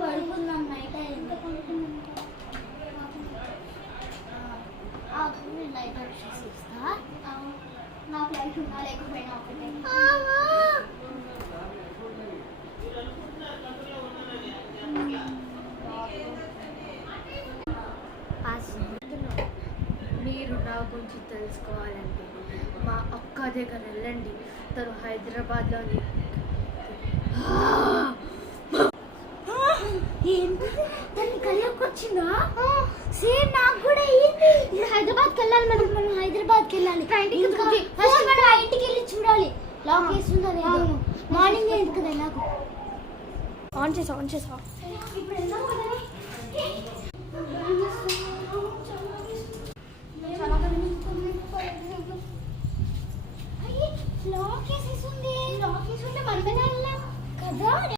పడుకుందాం నైట్ ఎంత పడుకుందాం లైట్ వచ్చేసిస్తా నాకు లైట్ ఉన్నా లేకపోయినా ఒకటే మీరు నా గురించి తెలుసుకోవాలంటే మా అక్క దగ్గర వెళ్ళండి. తను హైదరాబాద్లోని ఏంటి దాన్ని కళ్ళకి వచ్చిందా? సేమ్ నాకు కూడా అయ్యింది. ఇప్పుడు హైదరాబాద్కి వెళ్ళాలి, మనం హైదరాబాద్కి వెళ్ళాలి. ఫస్ట్ మనం ఆ ఇంటికి వెళ్ళి చూడాలి లాక్ వేస్తుందో లేదో. మార్నింగ్ అయింది కదా నాకు. ఆన్ చేసా ఇప్పుడు వెళ్దాం కదా. లాక్ వేసేసింది. లాక్ వేసుకుంటే మనమే వెళ్ళాం కదా.